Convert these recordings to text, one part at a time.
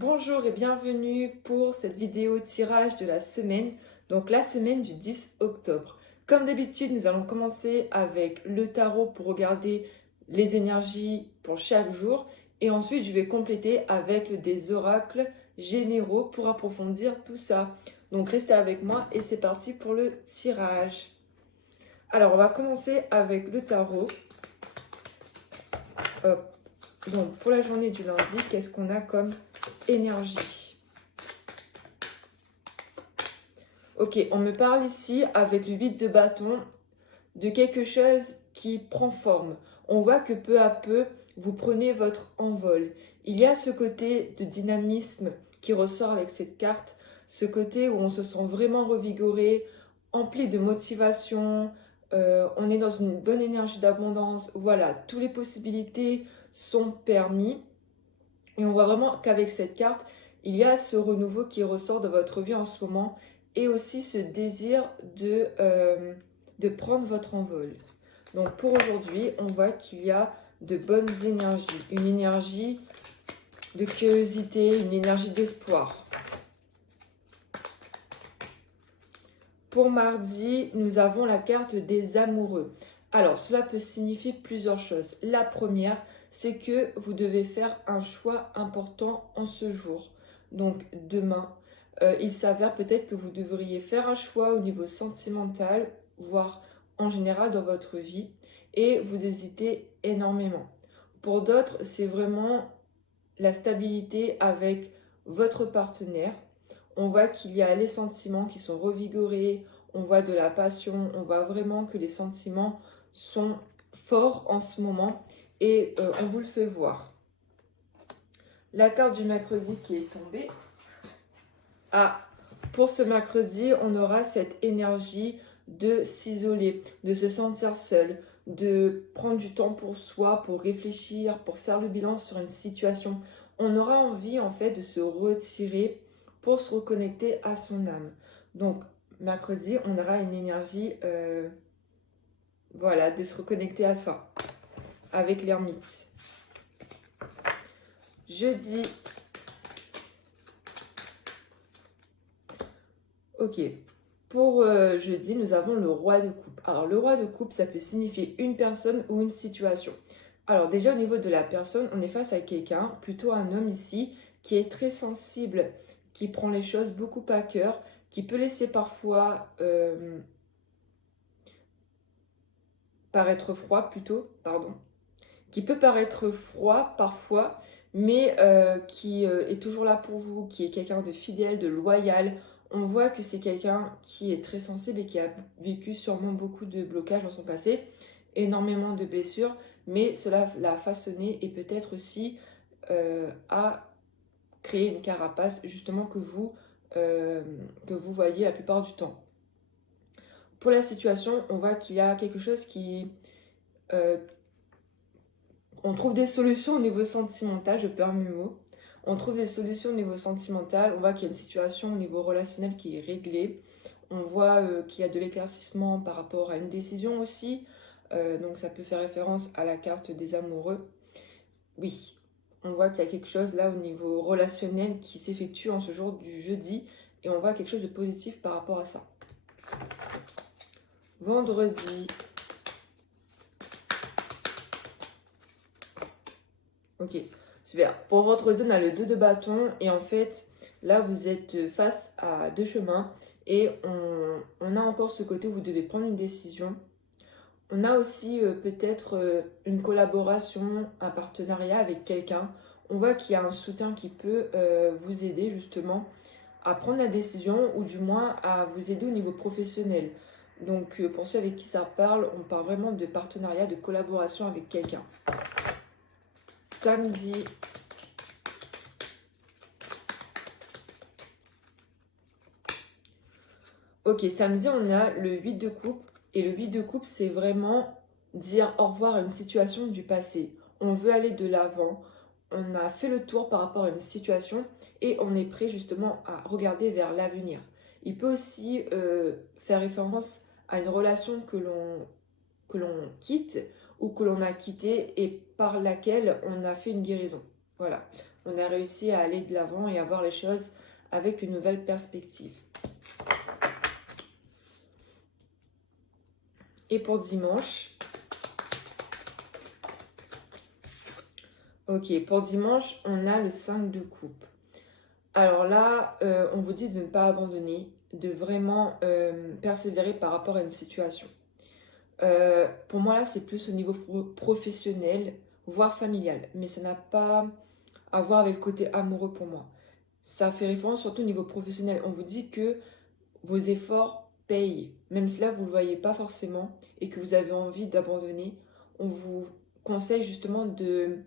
Bonjour et bienvenue pour cette vidéo tirage de la semaine, donc la semaine du 10 octobre. Comme d'habitude, nous allons commencer avec le tarot pour regarder les énergies pour chaque jour et ensuite je vais compléter avec des oracles généraux pour approfondir tout ça. Donc restez avec moi et c'est parti pour le tirage. Alors on va commencer avec le tarot. Hop. Donc pour la journée du lundi, qu'est-ce qu'on a comme énergie? Ok, on me parle ici avec le 8 de bâton de quelque chose qui prend forme. On voit que peu à peu, vous prenez votre envol. Il y a ce côté de dynamisme qui ressort avec cette carte, ce côté où on se sent vraiment revigoré, empli de motivation, on est dans une bonne énergie d'abondance. Voilà, toutes les possibilités sont permis. Et on voit vraiment qu'avec cette carte, il y a ce renouveau qui ressort de votre vie en ce moment et aussi ce désir de prendre votre envol. Donc pour aujourd'hui, on voit qu'il y a de bonnes énergies, une énergie de curiosité, une énergie d'espoir. Pour mardi, nous avons la carte des amoureux. Alors, cela peut signifier plusieurs choses. La première, c'est que vous devez faire un choix important en ce jour. Donc, demain, il s'avère peut-être que vous devriez faire un choix au niveau sentimental, voire en général dans votre vie, et vous hésitez énormément. Pour d'autres, c'est vraiment la stabilité avec votre partenaire. On voit qu'il y a les sentiments qui sont revigorés, on voit de la passion, on voit vraiment que les sentiments sont forts en ce moment et on vous le fait voir. La carte du mercredi qui est tombée. Ah, pour ce mercredi, on aura cette énergie de s'isoler, de se sentir seul, de prendre du temps pour soi, pour réfléchir, pour faire le bilan sur une situation. On aura envie en fait de se retirer pour se reconnecter à son âme. Donc mercredi, on aura une énergie voilà, de se reconnecter à soi avec l'ermite. Jeudi. Ok. Pour jeudi, nous avons le roi de coupe. Alors, le roi de coupe, ça peut signifier une personne ou une situation. Alors, déjà, au niveau de la personne, on est face à quelqu'un, plutôt un homme ici, qui est très sensible, qui prend les choses beaucoup à cœur, qui peut laisser parfois paraître froid, plutôt, pardon, qui peut paraître froid parfois, mais qui est toujours là pour vous, qui est quelqu'un de fidèle, de loyal. On voit que c'est quelqu'un qui est très sensible et qui a vécu sûrement beaucoup de blocages dans son passé, énormément de blessures, mais cela l'a façonné et peut-être aussi a créé une carapace justement que vous voyez la plupart du temps. Pour la situation, on voit qu'il y a quelque chose qui... on trouve des solutions au niveau sentimental, je perds mes mots. On trouve des solutions au niveau sentimental. On voit qu'il y a une situation au niveau relationnel qui est réglée. On voit qu'il y a de l'éclaircissement par rapport à une décision aussi. Donc ça peut faire référence à la carte des amoureux. Oui, on voit qu'il y a quelque chose là au niveau relationnel qui s'effectue en ce jour du jeudi. Et on voit quelque chose de positif par rapport à ça. Vendredi. Ok, super. Pour vendredi, on a le 2 de bâton et en fait, là, vous êtes face à deux chemins et on a encore ce côté où vous devez prendre une décision. On a aussi peut-être une collaboration, un partenariat avec quelqu'un. On voit qu'il y a un soutien qui peut vous aider justement à prendre la décision ou du moins à vous aider au niveau professionnel. Donc pour ceux avec qui ça parle, on parle vraiment de partenariat, de collaboration avec quelqu'un. Samedi. Ok, samedi, on a le 8 de coupe. Et le 8 de coupe, c'est vraiment dire au revoir à une situation du passé. On veut aller de l'avant. On a fait le tour par rapport à une situation et on est prêt justement à regarder vers l'avenir. Il peut aussi faire référence à une relation que l'on quitte ou que l'on a quittée et par laquelle on a fait une guérison. Voilà. on a réussi à aller de l'avant et à voir les choses avec une nouvelle perspective. Et pour dimanche, ok, pour dimanche, on a le 5 de coupe. Alors là, on vous dit de ne pas abandonner, de vraiment persévérer par rapport à une situation. Pour moi, là, c'est plus au niveau professionnel, voire familial. Mais ça n'a pas à voir avec le côté amoureux pour moi. Ça fait référence surtout au niveau professionnel. On vous dit que vos efforts payent. Même si là, vous ne le voyez pas forcément et que vous avez envie d'abandonner, on vous conseille justement de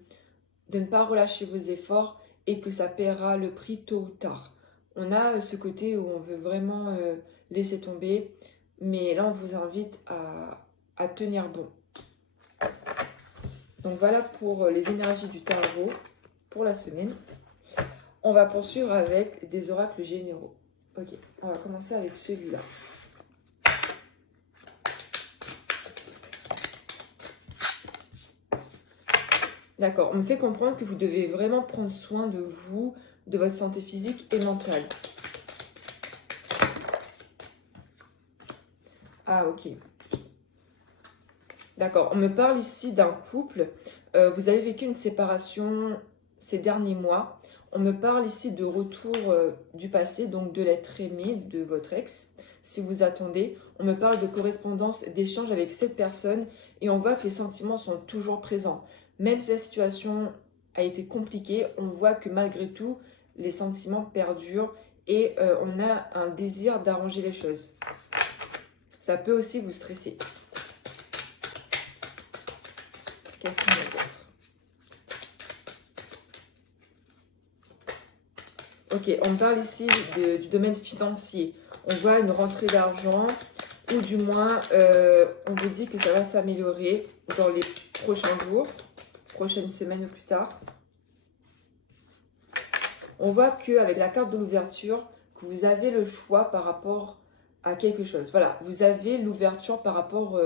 ne pas relâcher vos efforts et que ça paiera le prix tôt ou tard. On a ce côté où on veut vraiment laisser tomber, mais là, on vous invite à tenir bon. Donc voilà pour les énergies du tarot pour la semaine. On va poursuivre avec des oracles généraux. Ok, on va commencer avec celui-là. D'accord, on me fait comprendre que vous devez vraiment prendre soin de vous, de votre santé physique et mentale. Ah, ok. D'accord, on me parle ici d'un couple. Vous avez vécu une séparation ces derniers mois. On me parle ici de retour du passé, donc de l'être aimé de votre ex. Si vous attendez, on me parle de correspondance, d'échange avec cette personne et on voit que les sentiments sont toujours présents. Même si la situation a été compliquée, on voit que malgré tout, les sentiments perdurent et on a un désir d'arranger les choses. Ça peut aussi vous stresser. Qu'est-ce qu'on a d'autre? Ok, on parle ici du domaine financier. On voit une rentrée d'argent ou du moins on vous dit que ça va s'améliorer dans les prochains jours, prochaines semaines ou plus tard. On voit qu'avec la carte de l'ouverture, que vous avez le choix par rapport à quelque chose. Voilà, vous avez l'ouverture par rapport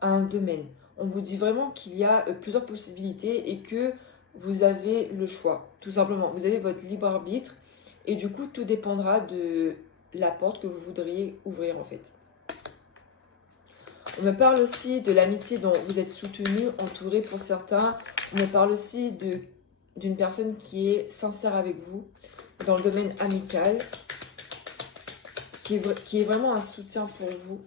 à un domaine. On vous dit vraiment qu'il y a plusieurs possibilités et que vous avez le choix, tout simplement. Vous avez votre libre arbitre et du coup, tout dépendra de la porte que vous voudriez ouvrir en fait. On me parle aussi de l'amitié dont vous êtes soutenu, entouré pour certains. On me parle aussi d'une personne qui est sincère avec vous dans le domaine amical, qui est vraiment un soutien pour vous.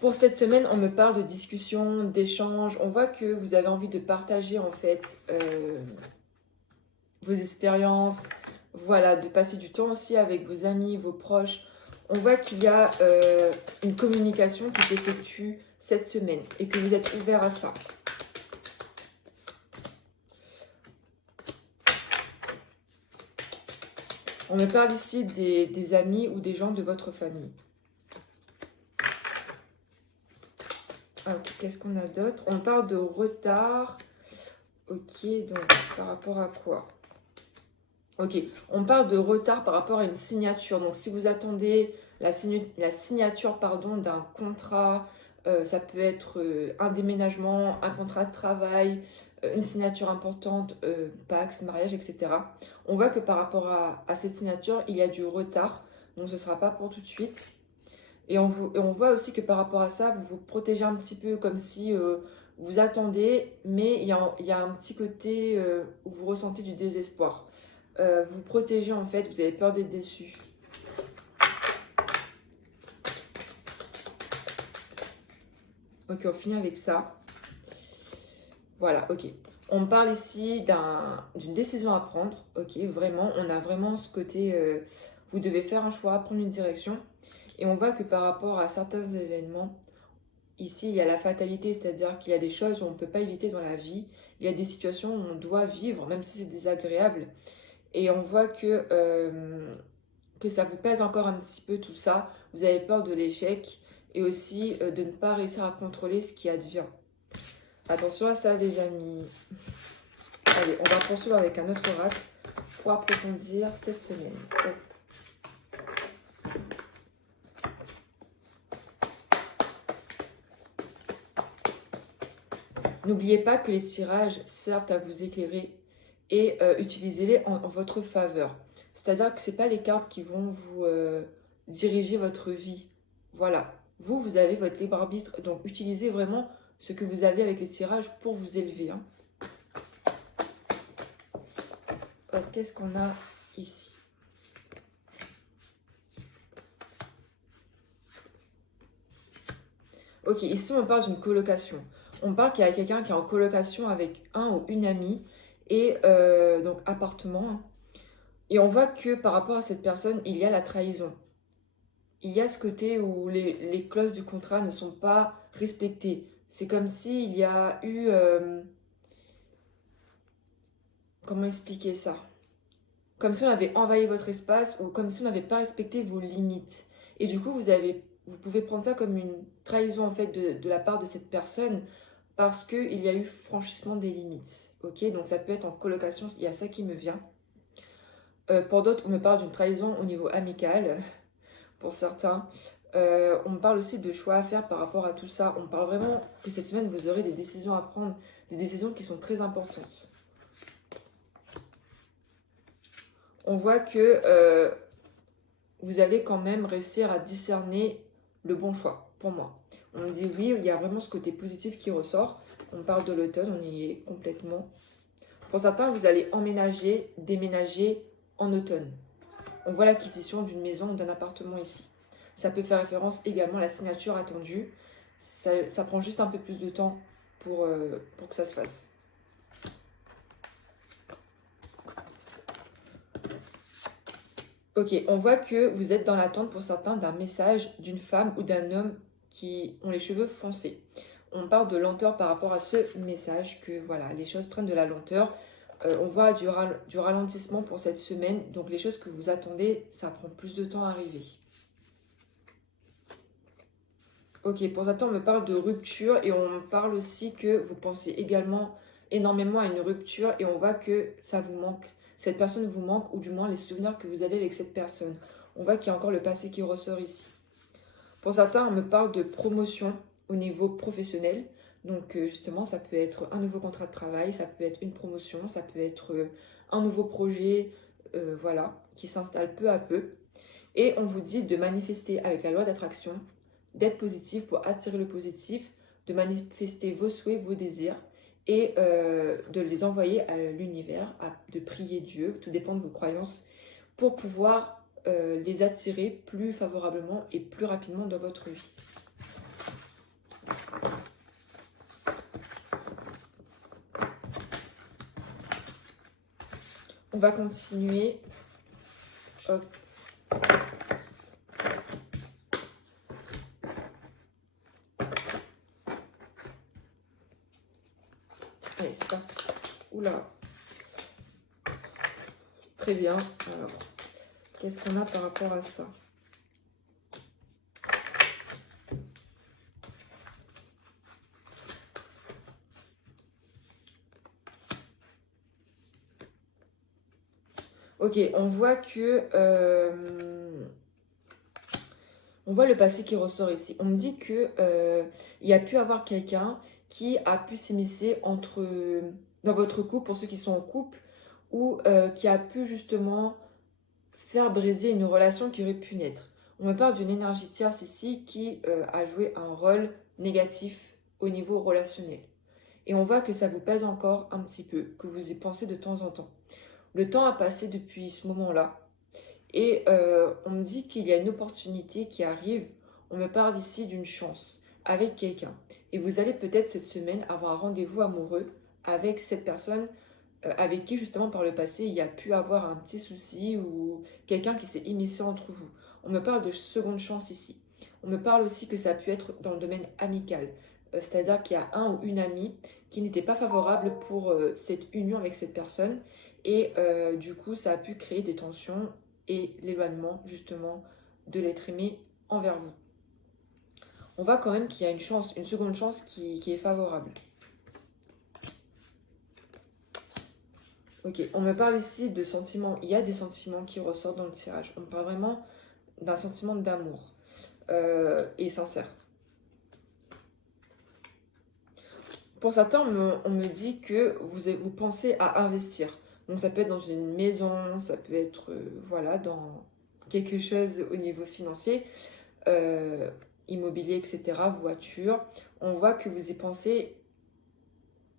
Pour cette semaine, on me parle de discussion, d'échange. On voit que vous avez envie de partager en fait vos expériences, voilà, de passer du temps aussi avec vos amis, vos proches. On voit qu'il y a une communication qui s'effectue cette semaine et que vous êtes ouvert à ça. On me parle ici des amis ou des gens de votre famille. Ah, ok, qu'est-ce qu'on a d'autre? On parle de retard. Ok, donc par rapport à quoi? Ok, on parle de retard par rapport à une signature. Donc si vous attendez la signature pardon, d'un contrat, ça peut être un déménagement, un contrat de travail, une signature importante, Pax, mariage, etc. On voit que par rapport à cette signature, il y a du retard. Donc ce ne sera pas pour tout de suite. Et on voit aussi que par rapport à ça, vous vous protégez un petit peu comme si vous attendez, mais il y a un petit côté où vous ressentez du désespoir. Vous protégez en fait, vous avez peur d'être déçu. Ok, on finit avec ça. Voilà, ok. On parle ici d'une décision à prendre. Ok, vraiment, on a vraiment ce côté, vous devez faire un choix, prendre une direction. Et on voit que par rapport à certains événements, ici, il y a la fatalité, c'est-à-dire qu'il y a des choses où on ne peut pas éviter dans la vie. Il y a des situations où on doit vivre, même si c'est désagréable. Et on voit que ça vous pèse encore un petit peu tout ça. Vous avez peur de l'échec et aussi de ne pas réussir à contrôler ce qui advient. Attention à ça, les amis. Allez, on va poursuivre avec un autre oracle pour approfondir cette semaine. Hop. N'oubliez pas que les tirages servent à vous éclairer et utilisez-les en votre faveur. C'est-à-dire que ce n'est pas les cartes qui vont vous diriger votre vie. Voilà. Vous avez votre libre arbitre. Donc, utilisez vraiment ce que vous avez avec les tirages pour vous élever. Hein. Qu'est-ce qu'on a ici? Ok, ici on parle d'une colocation. On parle qu'il y a quelqu'un qui est en colocation avec un ou une amie et donc appartement. Hein. Et on voit que par rapport à cette personne, il y a la trahison. Il y a ce côté où les clauses du contrat ne sont pas respectées. C'est comme s'il y a eu... comment expliquer ça? Comme si on avait envahi votre espace ou comme si on n'avait pas respecté vos limites. Et du coup, vous pouvez prendre ça comme une trahison en fait de la part de cette personne parce qu'il y a eu franchissement des limites. Ok, donc ça peut être en colocation, il y a ça qui me vient. Pour d'autres, on me parle d'une trahison au niveau amical. Pour certains, on me parle aussi de choix à faire par rapport à tout ça. On me parle vraiment que cette semaine, vous aurez des décisions à prendre, des décisions qui sont très importantes. On voit que vous allez quand même réussir à discerner le bon choix, pour moi. On me dit oui, il y a vraiment ce côté positif qui ressort. On parle de l'automne, on y est complètement. Pour certains, vous allez emménager, déménager en automne. On voit l'acquisition d'une maison ou d'un appartement ici. Ça peut faire référence également à la signature attendue. Ça prend juste un peu plus de temps pour que ça se fasse. Ok, on voit que vous êtes dans l'attente pour certains d'un message d'une femme ou d'un homme qui ont les cheveux foncés. On parle de lenteur par rapport à ce message, que voilà, les choses prennent de la lenteur. On voit du ralentissement pour cette semaine, donc les choses que vous attendez, ça prend plus de temps à arriver. Ok, pour certains, on me parle de rupture et on me parle aussi que vous pensez également énormément à une rupture et on voit que ça vous manque. Cette personne vous manque, ou du moins les souvenirs que vous avez avec cette personne. On voit qu'il y a encore le passé qui ressort ici. Pour certains, on me parle de promotion au niveau professionnel. Donc justement, ça peut être un nouveau contrat de travail, ça peut être une promotion, ça peut être un nouveau projet, voilà, qui s'installe peu à peu. Et on vous dit de manifester avec la loi d'attraction, d'être positif pour attirer le positif, de manifester vos souhaits, vos désirs et de les envoyer à l'univers, de prier Dieu, tout dépend de vos croyances, pour pouvoir les attirer plus favorablement et plus rapidement dans votre vie. On va continuer. Hop. Allez, c'est parti. Oula. Très bien. Alors, qu'est-ce qu'on a par rapport à ça? Ok, on voit que... on voit le passé qui ressort ici. On me dit que il y a pu avoir quelqu'un qui a pu s'immiscer dans votre couple, pour ceux qui sont en couple, ou qui a pu justement faire briser une relation qui aurait pu naître. On me parle d'une énergie tierce ici qui a joué un rôle négatif au niveau relationnel. Et on voit que ça vous pèse encore un petit peu, que vous y pensez de temps en temps. Le temps a passé depuis ce moment-là. Et on me dit qu'il y a une opportunité qui arrive. On me parle ici d'une chance avec quelqu'un. Et vous allez peut-être cette semaine avoir un rendez-vous amoureux avec cette personne avec qui justement par le passé il y a pu avoir un petit souci ou quelqu'un qui s'est immiscé entre vous. On me parle de seconde chance ici. On me parle aussi que ça a pu être dans le domaine amical. C'est-à-dire qu'il y a un ou une amie qui n'était pas favorable pour cette union avec cette personne. Et du coup, ça a pu créer des tensions et l'éloignement justement de l'être aimé envers vous. On voit quand même qu'il y a une chance, une seconde chance qui est favorable. Ok, on me parle ici de sentiments. Il y a des sentiments qui ressortent dans le tirage. On me parle vraiment d'un sentiment d'amour et sincère. Pour certains, on me dit que vous pensez à investir. Donc ça peut être dans une maison, ça peut être voilà, dans quelque chose au niveau financier, immobilier, etc., voiture. On voit que vous y pensez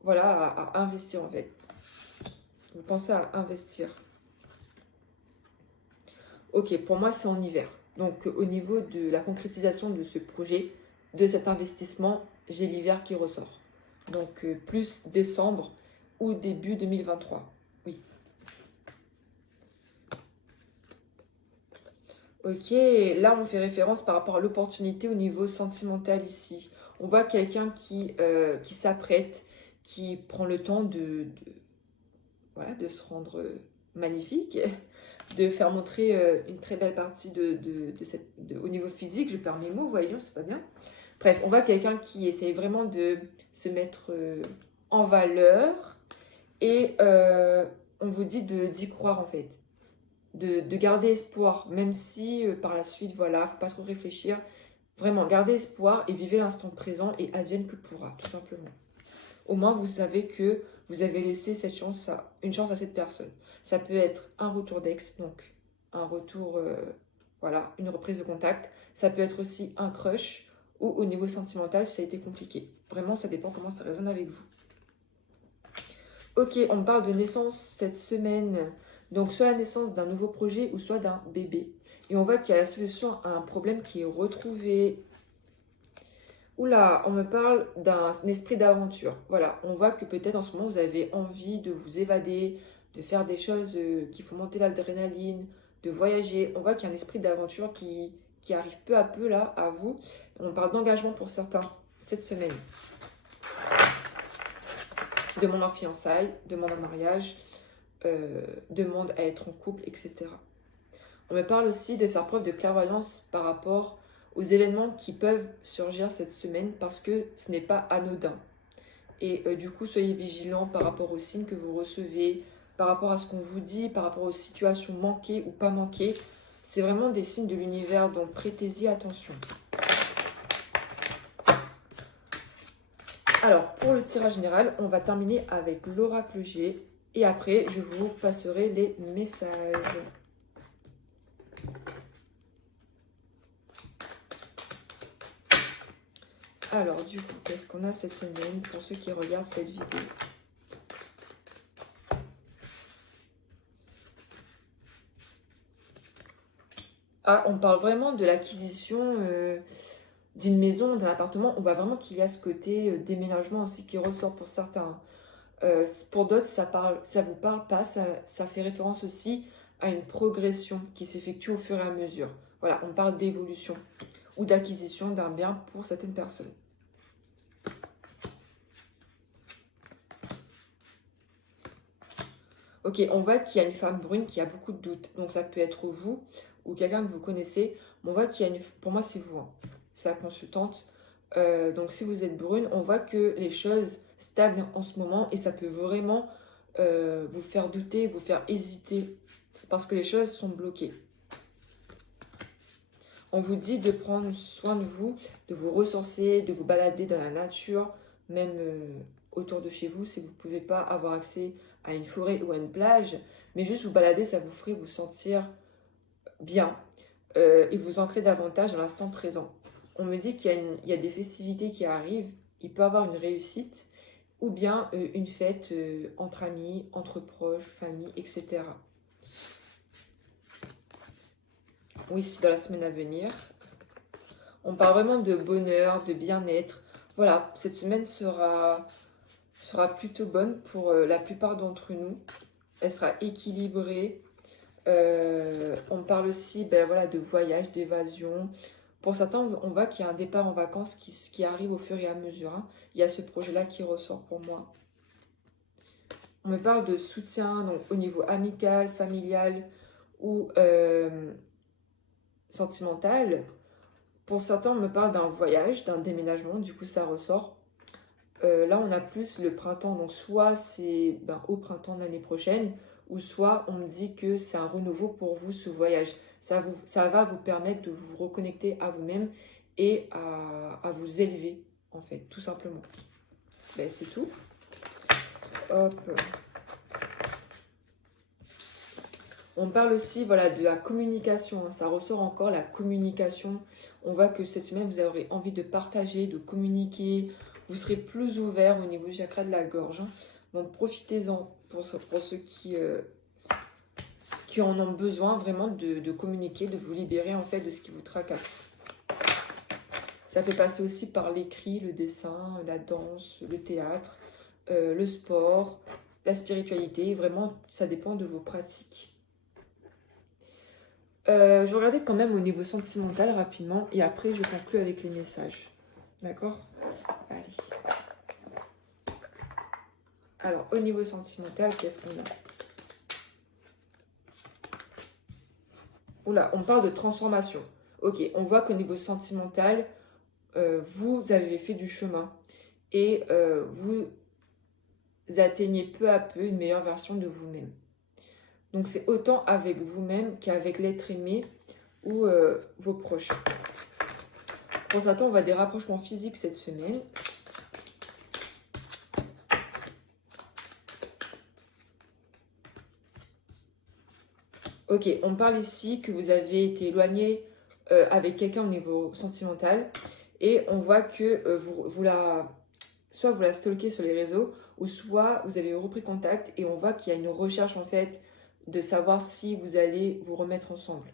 voilà, à investir en fait. Vous pensez à investir. Ok, pour moi c'est en hiver. Donc au niveau de la concrétisation de ce projet, de cet investissement, j'ai l'hiver qui ressort. Donc plus décembre ou début 2023. Oui. Ok, là on fait référence par rapport à l'opportunité au niveau sentimental ici. On voit quelqu'un qui s'apprête, qui prend le temps voilà, de se rendre magnifique, de faire montrer une très belle partie au niveau physique. Je perds mes mots, voyons, c'est pas bien. Bref, on voit quelqu'un qui essaye vraiment de se mettre en valeur et on vous dit d'y croire en fait, de garder espoir, même si par la suite, voilà, faut pas trop réfléchir. Vraiment, gardez espoir et vivez l'instant présent et advienne que pourra, tout simplement. Au moins, vous savez que vous avez laissé une chance à cette personne. Ça peut être un retour d'ex, donc un retour, voilà, une reprise de contact. Ça peut être aussi un crush ou au niveau sentimental, si ça a été compliqué. Vraiment, ça dépend comment ça résonne avec vous. Ok, on parle de naissance cette semaine. Donc, soit la naissance d'un nouveau projet ou soit d'un bébé. Et on voit qu'il y a la solution à un problème qui est retrouvé. Oula, on me parle d'un esprit d'aventure. Voilà, on voit que peut-être en ce moment vous avez envie de vous évader, de faire des choses qui font monter l'adrénaline, de voyager. On voit qu'il y a un esprit d'aventure qui arrive peu à peu là à vous. On parle d'engagement pour certains cette semaine. Demande en fiançailles, demande en mariage, demande à être en couple, etc. On me parle aussi de faire preuve de clairvoyance par rapport aux événements qui peuvent surgir cette semaine parce que ce n'est pas anodin. Et du coup, soyez vigilants par rapport aux signes que vous recevez, par rapport à ce qu'on vous dit, par rapport aux situations manquées ou pas manquées. C'est vraiment des signes de l'univers, donc prêtez-y attention. Alors, pour le tirage général, on va terminer avec l'oracle G. Et après, je vous passerai les messages. Alors, du coup, qu'est-ce qu'on a cette semaine pour ceux qui regardent cette vidéo? Ah, on parle vraiment de l'acquisition d'une maison, d'un appartement. On voit vraiment qu'il y a ce côté déménagement aussi qui ressort pour certains. Pour d'autres, ça vous parle pas. Ça fait référence aussi à une progression qui s'effectue au fur et à mesure. Voilà, on parle d'évolution ou d'acquisition d'un bien pour certaines personnes. Ok, on voit qu'il y a une femme brune qui a beaucoup de doutes. Donc ça peut être vous ou quelqu'un que vous connaissez. Mais on voit qu'il y a pour moi c'est vous, hein. C'est la consultante. Donc si vous êtes brune, on voit que les choses stagnent en ce moment et ça peut vraiment vous faire douter, vous faire hésiter parce que les choses sont bloquées. On vous dit de prendre soin de vous ressourcer, de vous balader dans la nature, même autour de chez vous si vous ne pouvez pas avoir accès à une forêt ou à une plage, mais juste vous balader, ça vous ferait vous sentir bien et vous ancrer davantage dans l'instant présent. On me dit qu'il y a des festivités qui arrivent, il peut y avoir une réussite ou bien une fête entre amis, entre proches, famille, etc. Oui, c'est dans la semaine à venir. On parle vraiment de bonheur, de bien-être. Voilà, cette semaine sera plutôt bonne pour la plupart d'entre nous. Elle sera équilibrée. On parle aussi voilà, de voyage, d'évasion. Pour certains, on voit qu'il y a un départ en vacances qui arrive au fur et à mesure, hein. Il y a ce projet-là qui ressort pour moi. On me parle de soutien donc, au niveau amical, familial ou sentimental. Pour certains, on me parle d'un voyage, d'un déménagement, du coup ça ressort. Là, on a plus le printemps, donc soit c'est au printemps de l'année prochaine, ou soit on me dit que c'est un renouveau pour vous, ce voyage. Ça va vous permettre de vous reconnecter à vous-même et à vous élever, en fait, tout simplement. Ben, c'est tout. Hop. On parle aussi voilà, de la communication. Ça ressort encore la communication. On voit que cette semaine, vous aurez envie de partager, de communiquer. Vous serez plus ouvert au niveau du chakra de la gorge. Donc profitez-en pour ceux qui en ont besoin vraiment de communiquer, de vous libérer en fait de ce qui vous tracasse. Ça peut passer aussi par l'écrit, le dessin, la danse, le théâtre, le sport, la spiritualité. Vraiment, ça dépend de vos pratiques. Je regardais quand même au niveau sentimental rapidement et après je conclue avec les messages. D'accord? Allez. Alors, au niveau sentimental, qu'est-ce qu'on a? Oula, on parle de transformation. Ok, on voit qu'au niveau sentimental, vous avez fait du chemin et vous atteignez peu à peu une meilleure version de vous-même. Donc c'est autant avec vous-même qu'avec l'être aimé ou vos proches. Pour certains, on voit des rapprochements physiques cette semaine. Ok, on parle ici que vous avez été éloigné avec quelqu'un au niveau sentimental et on voit que soit vous la stalkez sur les réseaux ou soit vous avez repris contact et on voit qu'il y a une recherche en fait de savoir si vous allez vous remettre ensemble.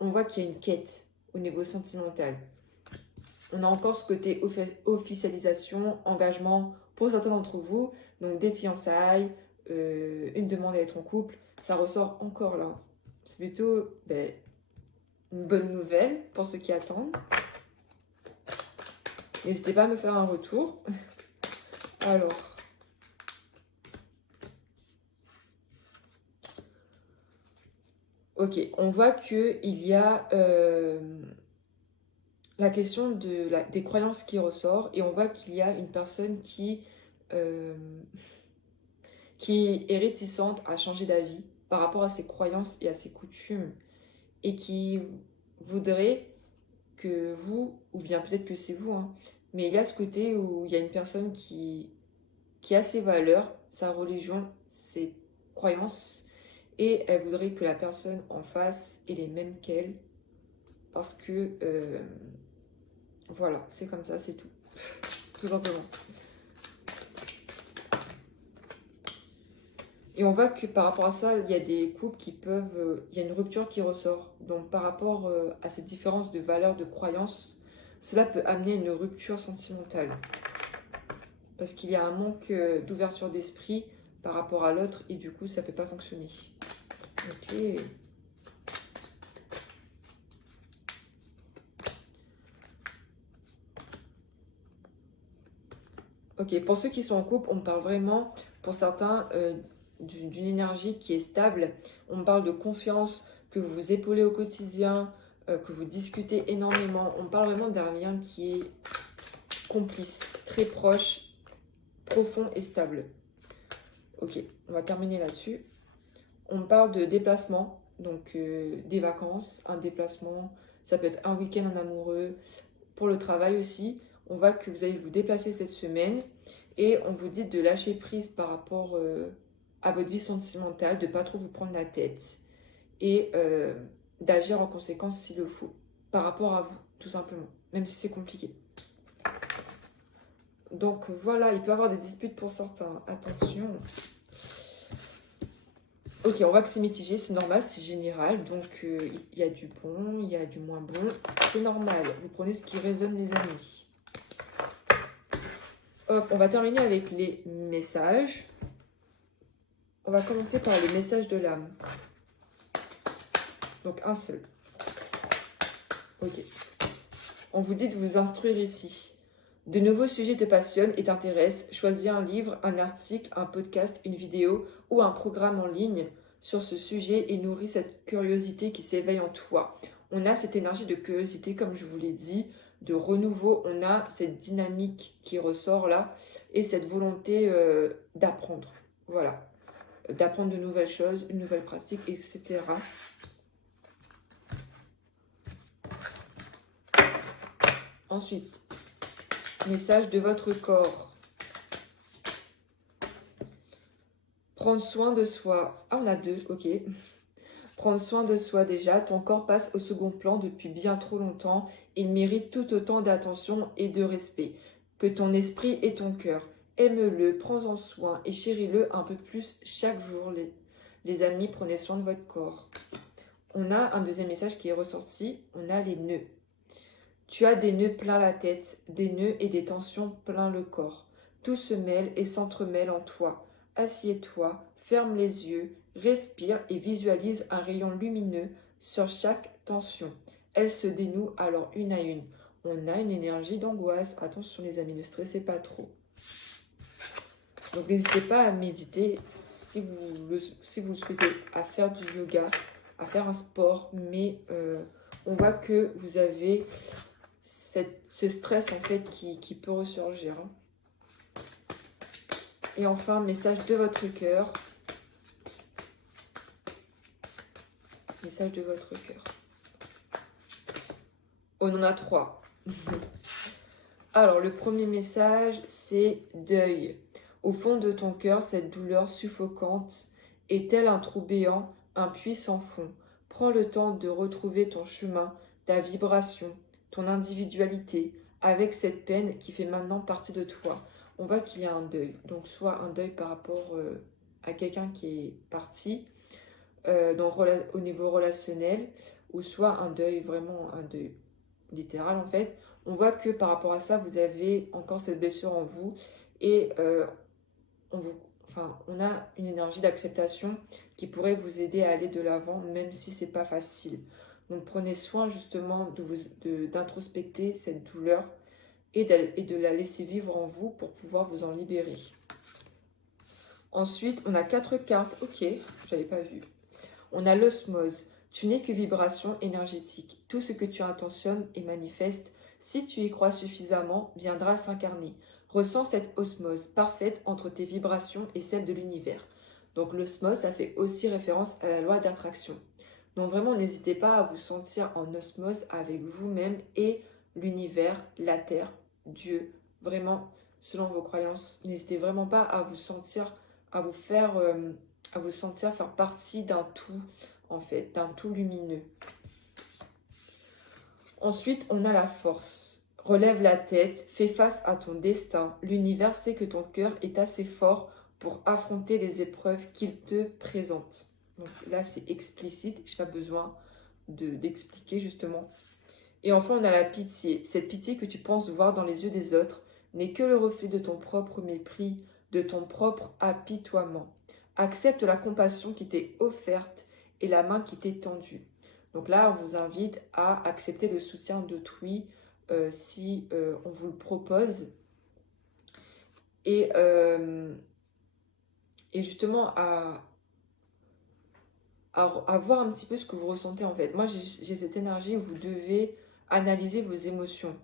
On voit qu'il y a une quête au niveau sentimental. On a encore ce côté officialisation, engagement pour certains d'entre vous. Donc des fiançailles, une demande à être en couple, ça ressort encore là. C'est plutôt une bonne nouvelle pour ceux qui attendent. N'hésitez pas à me faire un retour. Alors... Ok, on voit qu'il y a la question des croyances qui ressort et on voit qu'il y a une personne qui est réticente à changer d'avis par rapport à ses croyances et à ses coutumes et qui voudrait que vous, ou bien peut-être que c'est vous, hein, mais il y a ce côté où il y a une personne qui a ses valeurs, sa religion, ses croyances et elle voudrait que la personne en face ait les mêmes qu'elle parce que voilà, c'est comme ça, c'est tout. Tout simplement. Et on voit que par rapport à ça, il y a des couples qui peuvent... il y a une rupture qui ressort. Donc par rapport à cette différence de valeur, de croyance, cela peut amener à une rupture sentimentale. Parce qu'il y a un manque d'ouverture d'esprit par rapport à l'autre et du coup, ça ne peut pas fonctionner. Ok. Ok, pour ceux qui sont en couple, on parle vraiment, pour certains, d'une énergie qui est stable. On parle de confiance, que vous vous épaulez au quotidien, que vous discutez énormément. On parle vraiment d'un lien qui est complice, très proche, profond et stable. Ok, on va terminer là-dessus. On parle de déplacement, donc des vacances, un déplacement. Ça peut être un week-end en amoureux, pour le travail aussi. On voit que vous allez vous déplacer cette semaine et on vous dit de lâcher prise par rapport à votre vie sentimentale, de ne pas trop vous prendre la tête et d'agir en conséquence s'il le faut, par rapport à vous, tout simplement, même si c'est compliqué. Donc voilà, il peut y avoir des disputes pour certains, attention. Ok, on voit que c'est mitigé, c'est normal, c'est général, donc il y a du bon, il y a du moins bon, c'est normal, vous prenez ce qui résonne les amis. Hop, on va terminer avec les messages. On va commencer par les messages de l'âme. Donc un seul. Ok. On vous dit de vous instruire ici. De nouveaux sujets te passionnent et t'intéressent. Choisis un livre, un article, un podcast, une vidéo ou un programme en ligne sur ce sujet et nourris cette curiosité qui s'éveille en toi. On a cette énergie de curiosité, comme je vous l'ai dit, de renouveau. On a cette dynamique qui ressort là et cette volonté d'apprendre. Voilà. D'apprendre de nouvelles choses, une nouvelle pratique, etc. Ensuite, message de votre corps. Prendre soin de soi. Ah, on a deux, ok. Prendre soin de soi déjà. Ton corps passe au second plan depuis bien trop longtemps. Il mérite tout autant d'attention et de respect que ton esprit et ton cœur. Aime-le, prends-en soin et chéris-le un peu plus chaque jour. Les amis, prenez soin de votre corps. On a un deuxième message qui est ressorti. On a les nœuds. Tu as des nœuds plein la tête, des nœuds et des tensions plein le corps. Tout se mêle et s'entremêle en toi. Assieds-toi, ferme les yeux, respire et visualise un rayon lumineux sur chaque tension. Elle se dénoue alors une à une. On a une énergie d'angoisse. Attention les amis, ne stressez pas trop. Donc n'hésitez pas à méditer si vous le souhaitez, à faire du yoga, à faire un sport. Mais on voit que vous avez ce stress en fait qui peut ressurgir. Et enfin, message de votre cœur. Message de votre cœur. On en a 3. Alors, le premier message, c'est deuil. Au fond de ton cœur, cette douleur suffocante est tel un trou béant, un puits sans fond. Prends le temps de retrouver ton chemin, ta vibration, ton individualité, avec cette peine qui fait maintenant partie de toi. On voit qu'il y a un deuil. Donc, soit un deuil par rapport à quelqu'un qui est parti, au niveau relationnel, ou soit un deuil, vraiment un deuil littéral en fait. On voit que par rapport à ça, vous avez encore cette blessure en vous et on a une énergie d'acceptation qui pourrait vous aider à aller de l'avant, même si c'est pas facile. Donc prenez soin justement d'introspecter cette douleur et de la laisser vivre en vous pour pouvoir vous en libérer. Ensuite, on a 4 cartes. Ok, j'avais pas vu. On a l'osmose. Tu n'es que vibration énergétique. Tout ce que tu intentionnes et manifestes, si tu y crois suffisamment, viendra s'incarner. Ressens cette osmose parfaite entre tes vibrations et celles de l'univers. Donc l'osmose, ça fait aussi référence à la loi d'attraction. Donc vraiment, n'hésitez pas à vous sentir en osmose avec vous-même et l'univers, la terre, Dieu. Vraiment, selon vos croyances, n'hésitez vraiment pas à vous sentir, à vous sentir faire partie d'un tout, en fait, d'un tout lumineux. Ensuite, on a la force. Relève la tête, fais face à ton destin. L'univers sait que ton cœur est assez fort pour affronter les épreuves qu'il te présente. Donc là, c'est explicite, je n'ai pas besoin d'expliquer justement. Et enfin, on a la pitié. Cette pitié que tu penses voir dans les yeux des autres n'est que le reflet de ton propre mépris, de ton propre apitoiement. Accepte la compassion qui t'est offerte et la main qui t'est tendue. Donc là, on vous invite à accepter le soutien d'autrui si on vous le propose. Et justement, à voir un petit peu ce que vous ressentez en fait. Moi, j'ai cette énergie où vous devez analyser vos émotions.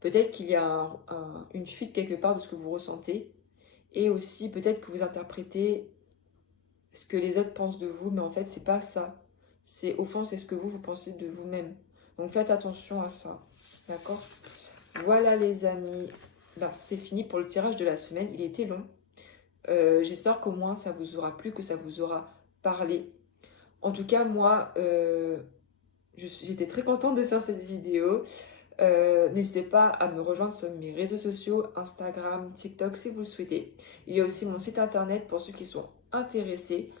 Peut-être qu'il y a une fuite quelque part de ce que vous ressentez. Et aussi, peut-être que vous interprétez ce que les autres pensent de vous, mais en fait, c'est pas ça. Au fond, c'est ce que vous pensez de vous-même. Donc, faites attention à ça. D'accord? Voilà, les amis. Ben, c'est fini pour le tirage de la semaine. Il était long. J'espère qu'au moins, ça vous aura plu, que ça vous aura parlé. En tout cas, moi, j'étais très contente de faire cette vidéo. N'hésitez pas à me rejoindre sur mes réseaux sociaux, Instagram, TikTok si vous le souhaitez. Il y a aussi mon site internet pour ceux qui sont intéressés.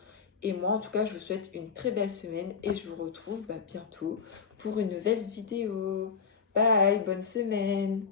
Et moi, en tout cas, je vous souhaite une très belle semaine et je vous retrouve bientôt pour une nouvelle vidéo. Bye, bonne semaine!